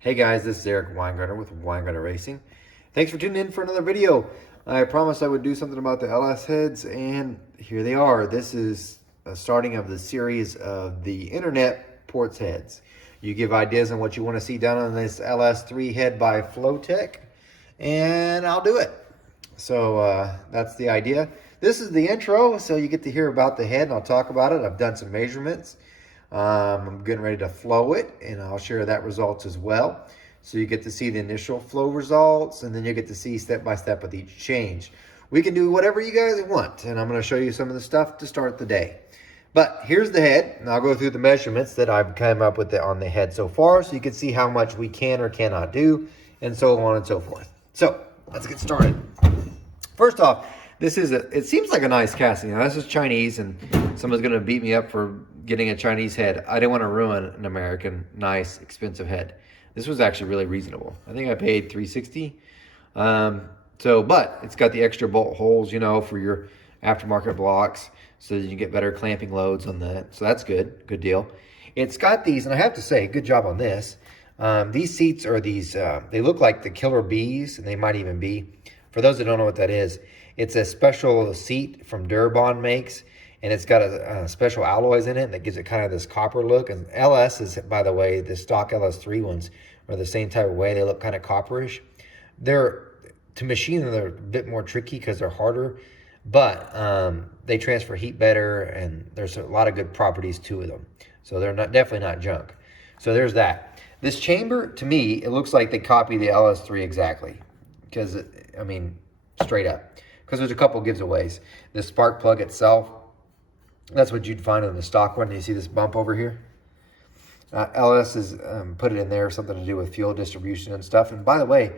Hey guys, this is Eric Weingartner with Weingartner Racing. Thanks for tuning in for another video. I promised I would do something about the LS heads, and here they are. This is a starting of the series of the internet ports heads. You give ideas on what you want to see done on this LS3 head by Flowtek, and I'll do it. So that's the idea. This is the intro, so you get to hear about the head, and I'll talk about it. I've done some measurements. I'm getting ready to flow it, and I'll share that results as well. So you get to see the initial flow results, and then you get to see step by step with each change. We can do whatever you guys want, and I'm going to show you some of the stuff to start the day. But here's the head, and I'll go through the measurements that I've come up with on the head so far, so you can see how much we can or cannot do, and so on and so forth. So let's get started. First off, it seems like a nice casting. Now, this is Chinese, and someone's going to beat me up for getting a Chinese head. I didn't want to ruin an American, nice, expensive head. This was actually really reasonable. I think I paid $360. But it's got the extra bolt holes, for your aftermarket blocks, so that you get better clamping loads on that. So that's good deal. It's got these, and I have to say, good job on this. These seats are they look like the Killer Bees, and they might even be. For those that don't know what that is, it's a special seat from Durabond makes, and it's got a special alloys in it that gives it kind of this copper look. And LS is, by the way, the stock LS3 ones are the same type of way. They look kind of copperish. To machine them, they're a bit more tricky because they're harder, but they transfer heat better, and there's a lot of good properties to them. So they're definitely not junk. So there's that. This chamber, to me, it looks like they copied the LS3 exactly. Because, straight up. Because there's a couple giveaways. The spark plug itself, that's what you'd find on the stock one. You see this bump over here? LS has put it in there, something to do with fuel distribution and stuff. And by the way,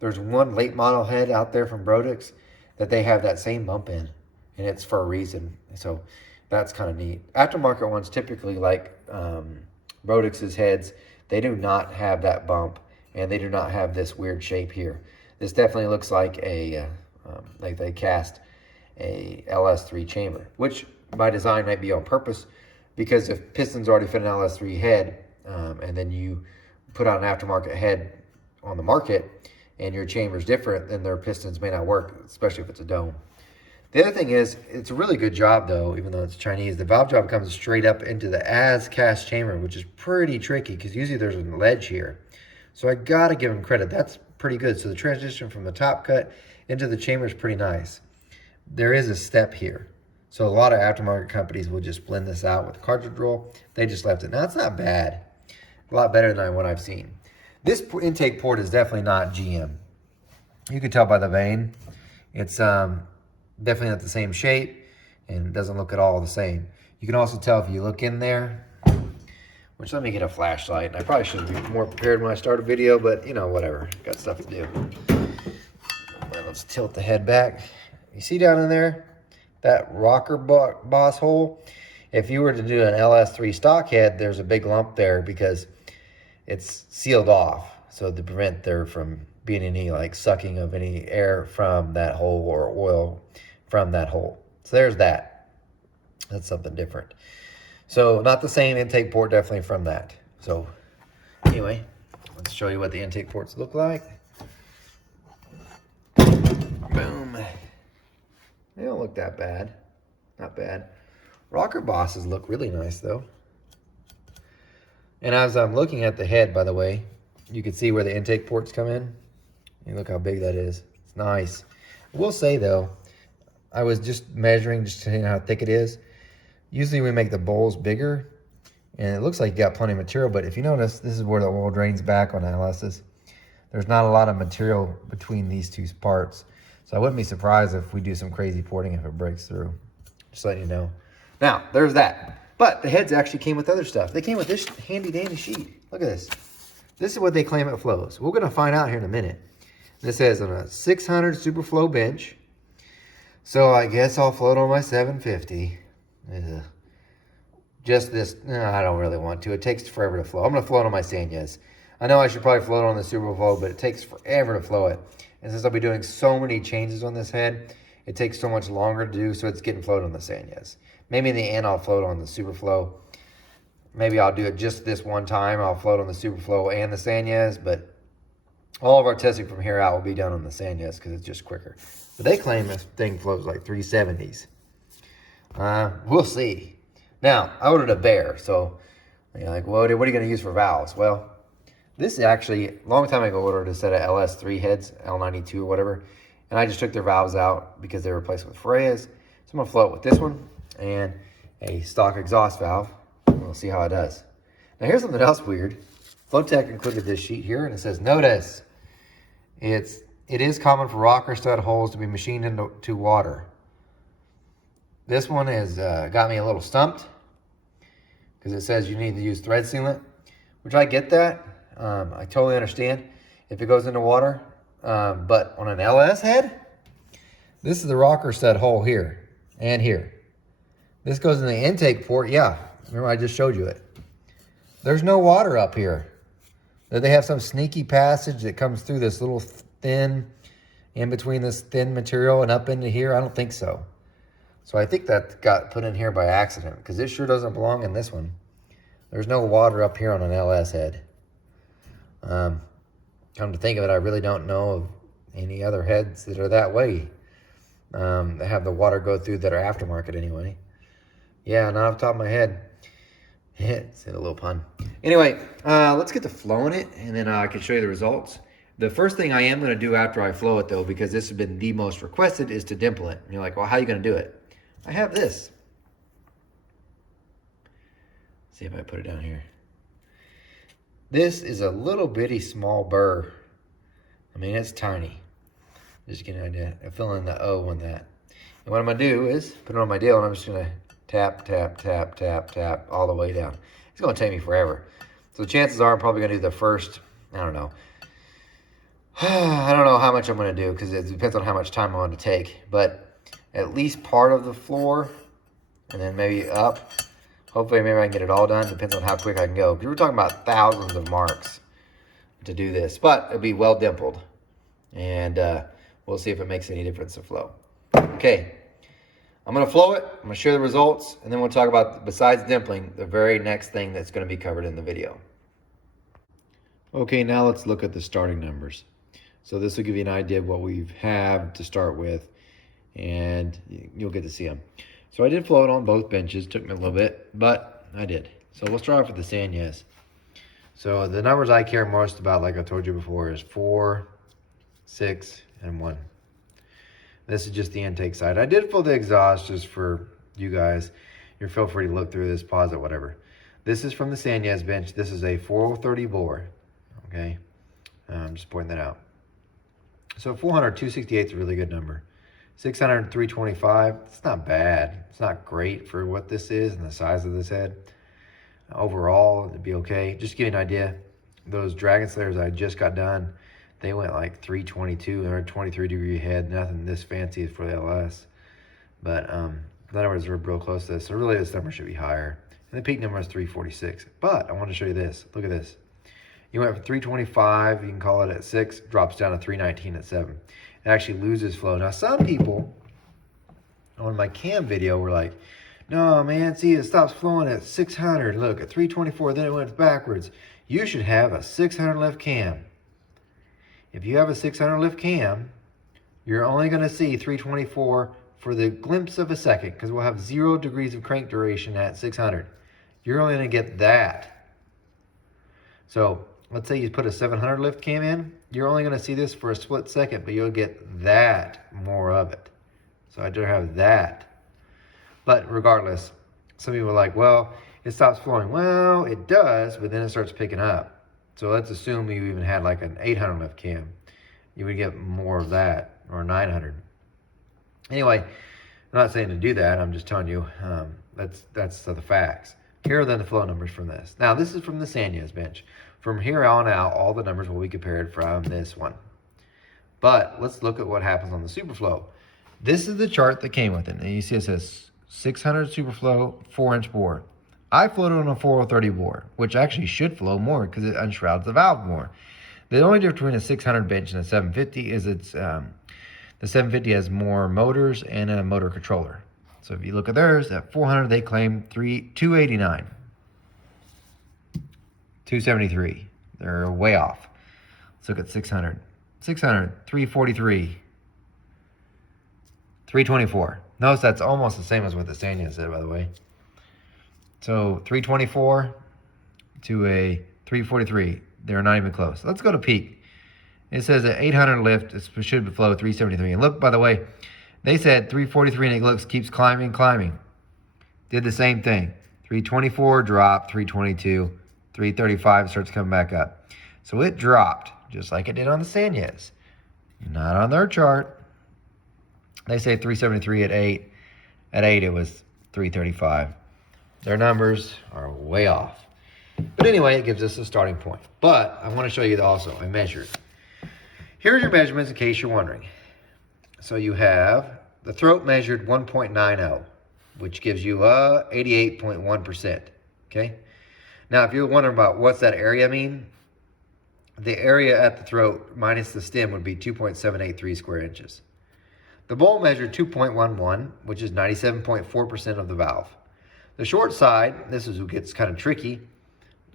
there's one late model head out there from Brodix that they have that same bump in. And it's for a reason. So that's kind of neat. Aftermarket ones typically, like Brodix's heads, they do not have that bump. And they do not have this weird shape here. This definitely looks like like they cast a LS3 chamber, which by design might be on purpose, because if pistons already fit an LS3 head, and then you put out an aftermarket head on the market and your chamber is different, then their pistons may not work, especially if it's a dome. The other thing is, it's a really good job though, even though it's Chinese. The valve job comes straight up into the as cast chamber, which is pretty tricky because usually there's a ledge here. So I gotta give them credit. That's pretty good. So the transition from the top cut into the chamber is pretty nice. There is a step here. So a lot of aftermarket companies will just blend this out with a cartridge roll. They just left it. Now, it's not bad. A lot better than what I've seen. This intake port is definitely not GM. You can tell by the vane. It's definitely not the same shape, and it doesn't look at all the same. You can also tell if you look in there, which, let me get a flashlight. I probably should be more prepared when I start a video, but whatever. Got stuff to do. Right, let's tilt the head back. You see down in there, that rocker boss hole? If you were to do an LS3 stock head, there's a big lump there because it's sealed off. So to prevent there from being any sucking of any air from that hole or oil from that hole. So there's that. That's something different. So not the same intake port, definitely from that. So anyway, let's show you what the intake ports look like. Boom. They don't look that bad. Not bad. Rocker bosses look really nice though. And as I'm looking at the head, by the way, you can see where the intake ports come in. You look how big that is. It's nice. I will say though, I was just measuring just to see how thick it is. Usually we make the bowls bigger, and it looks like you got plenty of material, but if you notice, this is where the oil drains back on LS's. There's not a lot of material between these two parts. So I wouldn't be surprised if we do some crazy porting if it breaks through. Just letting you know. Now, there's that. But the heads actually came with other stuff. They came with this handy dandy sheet. Look at this. This is what they claim it flows. We're gonna find out here in a minute. This says on a 600 Superflow bench. So I guess I'll float on my 750. Just this, no, I don't really want to. It takes forever to flow. I'm gonna float on my Sanyas. I know I should probably float on the Superflow, but it takes forever to flow it. And since I'll be doing so many changes on this head, it takes so much longer to do, so it's getting floated on the Sanyas. Maybe in the end I'll float on the Superflow. maybe I'll do it just this one time. I'll float on the Superflow and the Sanyas, but all of our testing from here out will be done on the Sanyas because it's just quicker. But they claim this thing floats like 370s. We'll see. Now, I ordered a Bear, so you're like, well, what are you going to use for valves? Well, this is actually, a long time ago, I ordered a set of LS3 heads, L92 or whatever, and I just took their valves out because they were replaced with Freya's. So I'm going to float with this one and a stock exhaust valve. We'll see how it does. Now, here's something else weird. Flowtek included this sheet here, and it says, notice, it is common for rocker stud holes to be machined into water. This one has got me a little stumped because it says you need to use thread sealant, which I get that. I totally understand if it goes into water. But on an LS head, this is the rocker stud hole here and here. This goes in the intake port. Yeah, remember I just showed you it. There's no water up here. They have some sneaky passage that comes through this little thin, in between this thin material and up into here. I don't think so. So I think that got put in here by accident because it sure doesn't belong in this one. There's no water up here on an LS head. Come to think of it, I really don't know of any other heads that are that way. That have the water go through that are aftermarket anyway. Yeah, not off the top of my head. It's a little pun. Anyway, let's get to flowing it, and then I can show you the results. The first thing I am going to do after I flow it, though, because this has been the most requested, is to dimple it. And you're like, well, how are you going to do it? I have this. Let's see if I put it down here. This is a little bitty small burr. I mean, it's tiny. Just get an idea. I fill in the O on that. And what I'm going to do is put it on my deal, and I'm just going to tap, tap, tap, tap, tap all the way down. It's going to take me forever. So the chances are I'm probably going to do the first, I don't know. I don't know how much I'm going to do because it depends on how much time I want to take. But at least part of the floor and then maybe up. Hopefully maybe I can get it all done. Depends on how quick I can go. Because we're talking about thousands of marks to do this. But it'll be well dimpled. And we'll see if it makes any difference to flow. Okay. I'm going to flow it. I'm going to share the results. And then we'll talk about, besides dimpling, the very next thing that's going to be covered in the video. Okay, now let's look at the starting numbers. So this will give you an idea of what we have to start with. And you'll get to see them. So I did float on both benches. Took me a little bit, but I did. So we'll start off with the Sanyas. So the numbers I care most about, like I told you before, is 4, 6, and 1. This is just the intake side. I did flow the exhaust just for you guys. You feel free to look through this, pause it, whatever. This is from the Sanyas bench. This is a 4030 bore. Okay, I'm just pointing that out. So 400, 268 is a really good number. 600, 325, it's not bad. It's not great for what this is and the size of this head. Overall, it'd be okay. Just to give you an idea, those Dragon Slayers I just got done, they went like 322 or 23 degree head. Nothing this fancy for the LS. But the numbers are real close to this. So really this number should be higher. And the peak number is 346. But I want to show you this. Look at this. You went from 325, you can call it at 6, drops down to 319 at 7. It actually loses flow. Now, some people on my cam video were like, no, man, see, it stops flowing at 600. Look, at 324, then it went backwards. You should have a 600 lift cam. If you have a 600 lift cam, you're only going to see 324 for the glimpse of a second because we'll have 0 degrees of crank duration at 600. You're only going to get that. So let's say you put a 700 lift cam in, you're only going to see this for a split second, but you'll get that more of it. So I do have that. But regardless, some people are like, well, it stops flowing. Well, it does, but then it starts picking up. So let's assume you even had like an 800 lift cam. You would get more of that, or 900. Anyway, I'm not saying to do that. I'm just telling you that's the facts. Here are then the flow numbers from this. Now, this is from the Sanyas bench. From here on out, all the numbers will be compared from this one. But let's look at what happens on the Superflow. This is the chart that came with it. And you see it says 600 Superflow, 4-inch bore. I floated on a 4030 bore, which actually should flow more because it unshrouds the valve more. The only difference between a 600 bench and a 750 is the 750 has more motors and a motor controller. So if you look at theirs, at 400 they claim 289. 273. They're way off. Let's look at 600. 600, 343. 324. Notice that's almost the same as what the Sanya said, by the way. So 324 to a 343. They're not even close. Let's go to peak. It says at 800 lift, it should flow 373. And look, by the way, they said 343 and it keeps climbing. Did the same thing. 324 drop, 322, 335 starts coming back up. So it dropped, just like it did on the Sanyas. Not on their chart. They say 373 at 8. At 8, it was 335. Their numbers are way off. But anyway, it gives us a starting point. But I want to show you also, I measured. Here's your measurements in case you're wondering. So you have the throat measured 1.90, which gives you 88.1%. Okay? Now, if you're wondering about what's that area mean, the area at the throat minus the stem would be 2.783 square inches. The bowl measured 2.11, which is 97.4% of the valve. The short side, this is what gets kind of tricky,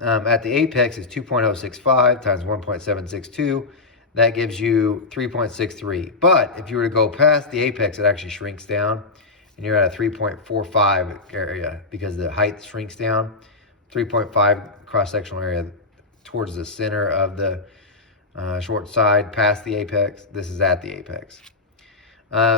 at the apex is 2.065 times 1.762. That gives you 3.63. But if you were to go past the apex, it actually shrinks down, and you're at a 3.45 area because the height shrinks down. 3.5 cross-sectional area towards the center of the short side past the apex. This is at the apex.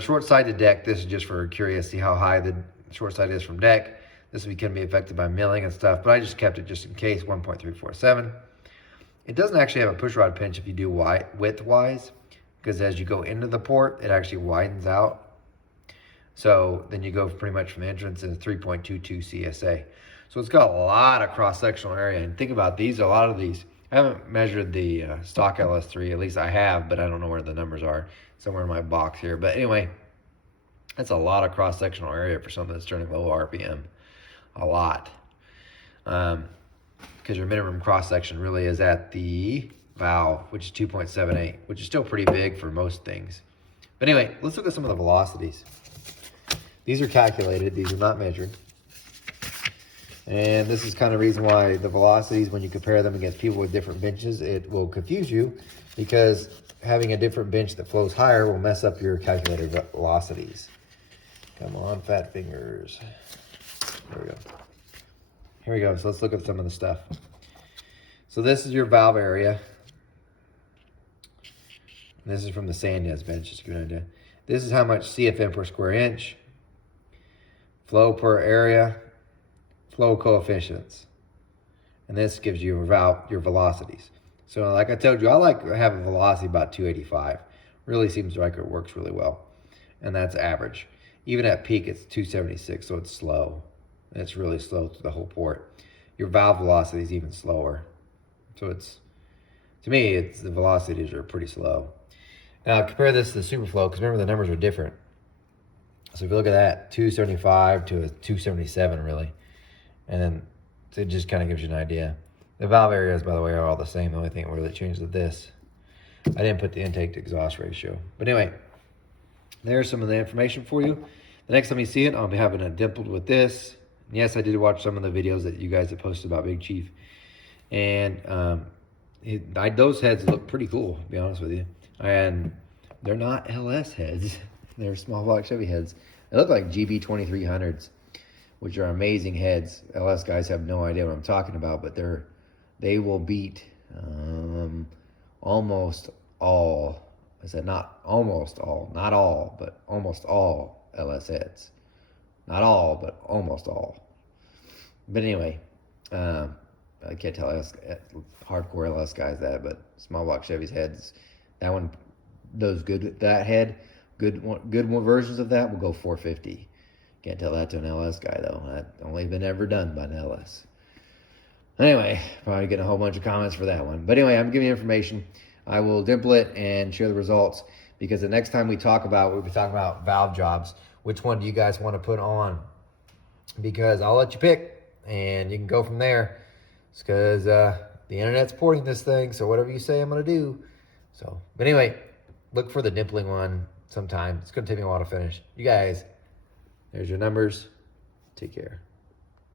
Short side to deck, this is just for curious, see how high the short side is from deck. This can be affected by milling and stuff, but I just kept it just in case, 1.347. It doesn't actually have a push rod pinch if you do width-wise, because as you go into the port, it actually widens out. So then you go pretty much from the entrance into 3.22 CSA. So it's got a lot of cross-sectional area, and think about these, a lot of these. I haven't measured the stock LS3, at least I have, but I don't know where the numbers are. Somewhere in my box here. But anyway, that's a lot of cross-sectional area for something that's turning low RPM. A lot. Because your minimum cross-section really is at the valve, which is 2.78, which is still pretty big for most things. But anyway, let's look at some of the velocities. These are calculated. These are not measured. And this is kind of the reason why the velocities, when you compare them against people with different benches, it will confuse you, because having a different bench that flows higher will mess up your calculated velocities. Come on, fat fingers. There we go. Here we go. So let's look at some of the stuff. So this is your valve area. This is from the Sanyas bench, just to give you an idea. This is how much CFM per square inch, flow per area, flow coefficients. And this gives you your velocities. So like I told you, I like to have a velocity about 285. Really seems like it works really well. And that's average. Even at peak, it's 276, so it's slow. And it's really slow through the whole port. Your valve velocity is even slower. So it's, to me, the velocities are pretty slow. Now compare this to the Superflow, because remember the numbers are different. So if you look at that, 275 to a 277 really. And then it just kind of gives you an idea. The valve areas, by the way, are all the same. The only thing that really changed is this. I didn't put the intake to exhaust ratio. But anyway, there's some of the information for you. The next time you see it, I'll be having it dimpled with this. And yes, I did watch some of the videos that you guys have posted about Big Chief. And those heads look pretty cool, to be honest with you. And they're not LS heads. They're small block Chevy heads. They look like GB2300s, which are amazing heads. LS guys have no idea what I'm talking about, but they will beat almost all. I said not almost all, not all, but almost all LS heads. Not all, but almost all. But anyway, I can't tell hardcore LS guys that, but small block Chevy's heads, that one, that head, good versions of that will go 450. Can't tell that to an LS guy though. That only been ever done by an LS. Anyway, probably getting a whole bunch of comments for that one. But anyway, I'm giving you information. I will dimple it and share the results, because the next time we'll be talking about valve jobs. Which one do you guys want to put on? Because I'll let you pick and you can go from there. It's because the internet's porting this thing, so whatever you say, I'm going to do. So, but anyway, look for the dimpling one sometime. It's going to take me a while to finish. You guys, there's your numbers. Take care.